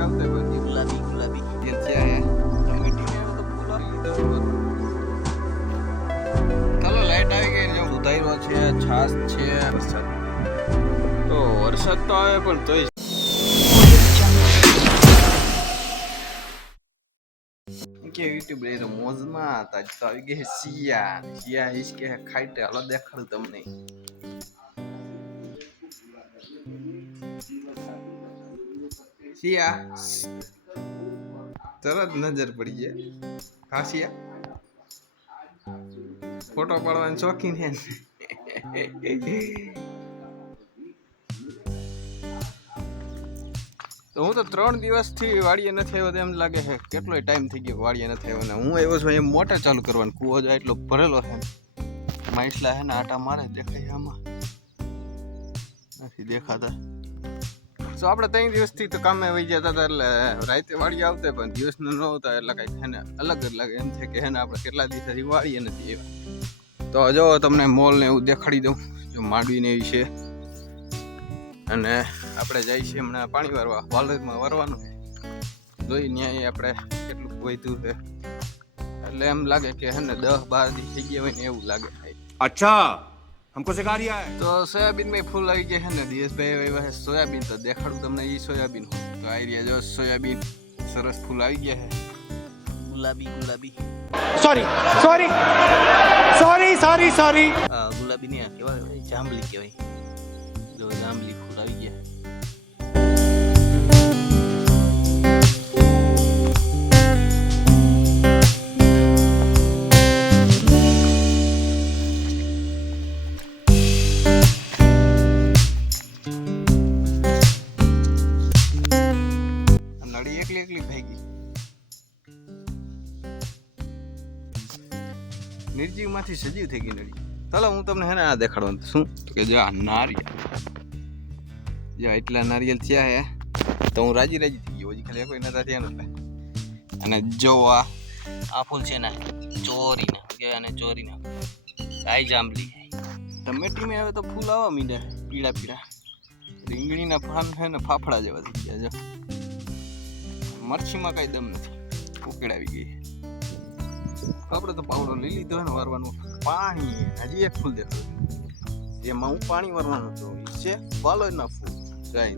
વાડી આવતે કોઈ गुलाबी गुलाबी ये क्या है મીઠી ને તો ફૂલ આવી લીધો ચાલો લાઈટ આવી ગઈ ને ઉધાઈરો છે છાસ છે વરસાદ તો આવે પણ તોય કે યુટ્યુબ રે મોજમાં હતા તો આવી ગઈ સિયા ઈશ કે ખાઈટે હાલો દેખાડું તમને સિયા તરત નજર પડી જાય હા સિયા ફોટો પાડવાની શોખીન છે તો હું તો 3 દિવસથી વાડીએ નથી આવ્યો એમ લાગે છે કેટલો ટાઈમ થઈ ગયો વાડીએ નથી આવ્યો ને હું આવ્યો છું એમ મોટર ચાલુ કરવાનું કૂવો જ એટલો ભરેલો છે માઇસલા છે ને આટા મારે દેખાય આમાં નથી દેખાતા તો આપણે 3 દિવસથી તો કામે વહી જતા હતા એટલે રાતે વાડીએ આવતા પણ દિવસનું ન આવતા એટલે કંઈક છે ને અલગ જ લાગે એમ છે કે છે ને આપણે કેટલા દિવસથી વાડીએ નથી આવ્યા તો જો તમને મોલ ને એવું દેખાડી દઉં જો માંડવીને એવી છે અને આપણે જઈએ છીએ હમણાં પાણી વારવા વાલરમાં વારવાનું છે જોઈ ત્યાં આપણે કેટલું વધ્યું છે એટલે એમ લાગે કે હે ને 10-12 દી થઈ ગયા હોય ને એવું લાગે અચ્છા हमको सिखा रिया है તો સોયાબીન માં ફૂલ આવી ગયા છે ને દિયેશભાઈ આવ્યા છે સોયાબીન તો દેખાડું તમને એ સોયાબીન તો આવી રહ્યા જો સોયાબીન સરસ ફૂલ આવી ગયા છે गुलाबी गुलाबी sorry sorry sorry sorry sorry गुलाबी नहीं कहेवाय जांबली कहेवाय जो जांबली फूल આવી ગયા એકલી ભાગી નિર્જીવ માંથી સજીવ થઈ ગઈ નડી ચાલો હું તમને હે ને આ દેખાડવાનું શું કે જો આ નારિયેળ જો એટલા નારિયેળ થયા હે તો હું રાજી થઈ ગયો હજી ખાલી કોઈ નતા થયા નતા અને જો આ ફૂલ છે ને ચોરીના કે અને ચોરીના આઈ જાંબલી ટમેટી માં હવે તો ફૂલ આવવા મીંડ્યા પીળા પીળા રીંગણીના પાન છે ને ફાફડા જેવા થઈ ગયા જો મરચીમાં કઈ દમ નથી ઉકેડાવી ગઈ આપણે તો પાવડો લઈ લીધો ને વારવાનું પાણી હજી એક ફૂલ દેખાય જેમાં હું પાણી વારવાનું છું એ છે વાલોરના ફૂલ જાય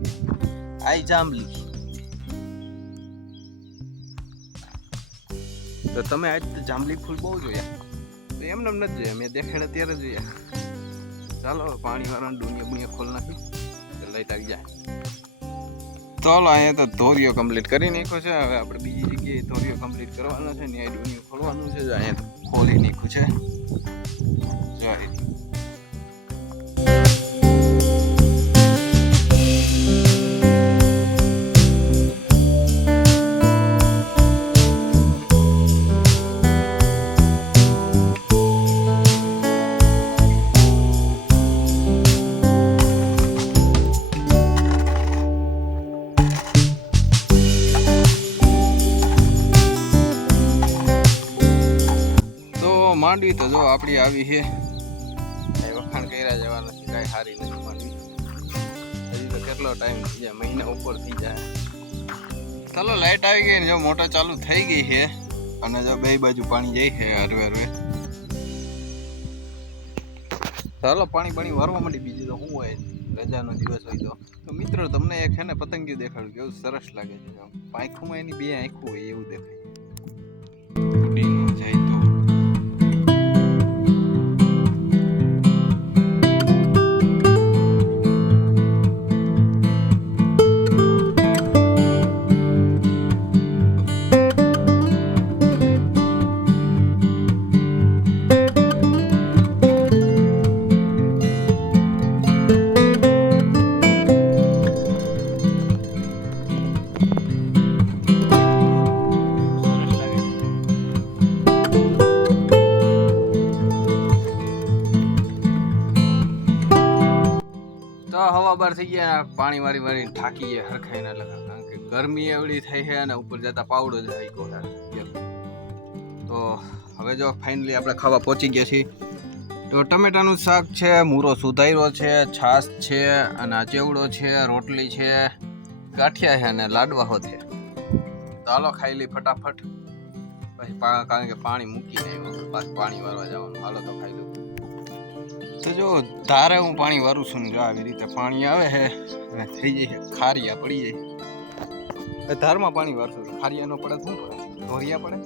આઈ જાંબલી તો તમે આજ જાંબલી ફૂલ બહુ જોયા તો એમને એમ નથી જોયા મેં દેખાડે ત્યારે જોયા ચાલો પાણી વાળવાનું ડુનિયા ખોલ નાખી લાઈટ આવી જાય ચાલો અહીંયા તો ધોરિયો કમ્પ્લીટ કરી નાખ્યો છે હવે આપણે બીજી જગ્યાએ ધોરિયો કમ્પ્લીટ કરવાનો છે ને અહીંયા ડુનિયું ખોલવાનું છે અહીંયા ખોલી નાખ્યું છે જાય માંડવી તો જો આપણી આવી છે વખાણ કર્યા જવા નથી કાંઈ સારી નથી માંડવી હજી તો કેટલો ટાઈમ થઈ જાય મહિના ઉપર થઈ જાય ચાલો લાઈટ આવી ગઈ ને જો મોટર ચાલુ થઈ ગઈ છે અને જો બે બાજુ પાણી જાય છે હરવે ચાલો પાણી વારવા માંડી બીજું તો શું હોય રજાનો દિવસ હોય તો મિત્રો તમને એક છે ને પતંગિયું દેખાડું કેવું સરસ લાગે છે પાંખુમાં એની 2 આંખો હોય એવું દેખાય જાય તો હવા બાર થઈ ગયા પાણી વારી થાકી ગયા હરખાઈ ના લગા કારણ કે ગરમી એવડી થઈ છે અને ઉપર જતા પાવડો જ આવી ગયો તો હવે જો ફાઇનલી આપણે ખાવા પહોંચી ગયા છીએ તો ટમેટાનું શાક છે મૂરો સુધાર્યો છે છાશ છે અને ચેવડો છે રોટલી છે ગાંઠિયા છે અને લાડવા છે તો હાલો ખાઈ લઈ ફટાફટ, પછી કારણ કે પાણી મૂકીને આવ્યો, પાછું પાણી વારવા જવાનું. હાલો તો ખાઈ લઉં. તો જો ધારે હું પાણી વારું છું ને જો આવી રીતે પાણી આવે છે અને થઈ જાય ખારિયા પડી જાય. ધારમાં પાણી વારશું તો ખારિયા નો પડે, શું પડે? ધોરિયા પડે.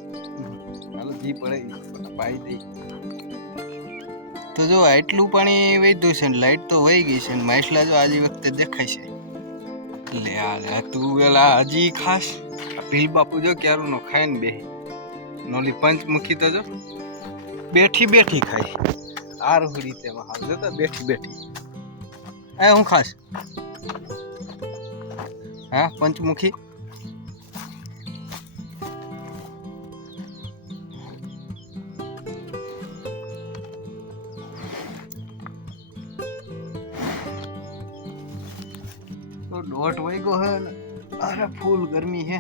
હાલો જી પડે પાઈ દઈ. તો જો આટલું પાણી વહ્યું છે ને લાઈટ તો વહી ગઈ છે ને માછલા જો આજે વખતે દેખાય છે. લે આ તું પેલા હજી ખાસ ભીલ બાપુ જો ક્યારું નો ખાય ને બે નોલી પંચમુખી તો જો બેઠી બેઠી ખાય. આરહુડી તેમાં હાલ જતા બેઠી બેઠી. એ હું ખાસ હા પંચમુખી. તો દોઢ વાગ્યો હે ને અરે ફૂલ ગરમી હે.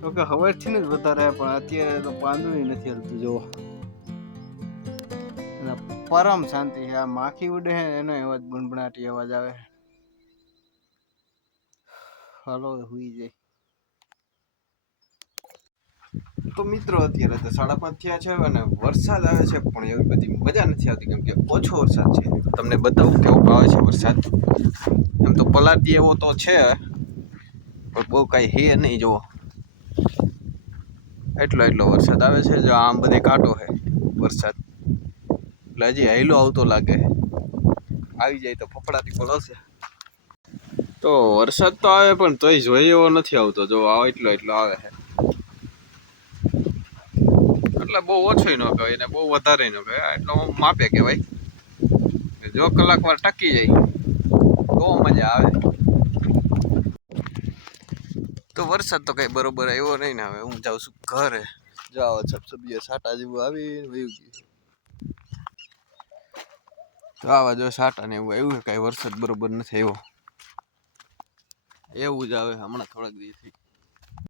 તો કે હવારથી ને જ વધારે પણ અત્યારે તો પાંદડું નથી હલતું જો. અને પરમ શાંતિ છે. આ માખી ઉડે છે એનો અવાજ બણબણાટી અવાજ આવે. હાલો હુઈ જાય. તો મિત્રો અત્યારે તો 5:30 થયા છે અને વરસાદ આવે છે પણ એવી બધી મજા નથી આવતી કેમ કે ઓછો વરસાદ છે. તમને બતાવું કેવો આવે છે વરસાદ. એમ તો પલાટી એવો તો છે પણ બહુ કાંઈ હે નહીં જુઓ. એટલો વરસાદ આવે છે. જો આમ બધે કાંટો છે વરસાદ એટલે હજી હાઈલો આવતો લાગે. આવી જાય તો ફફડાટી પડશે. તો વરસાદ તો આવે પણ તોય જોઈએ એવો નથી આવતો. જો એટલો આવે છે એટલે બહુ ઓછો ન કહેવાય ને બહુ વધારે ન કહેવાય. એટલો માપે કહેવાય. જો કલાક વાર ટકી જાય તો મજા આવે. તો વરસાદ તો કઈ બરોબર આવ્યો નહીં ને હવે હું જાઉં છું ઘરે. જાઓ છપછબીએ સાટા જેવું આવી વયું ગયું. તો આવા જો સાટા ને એવું આવ્યું કઈ વરસાદ બરોબર નથી આવ્યો. એવું જ આવે હમણાં થોડાક દિવસથી.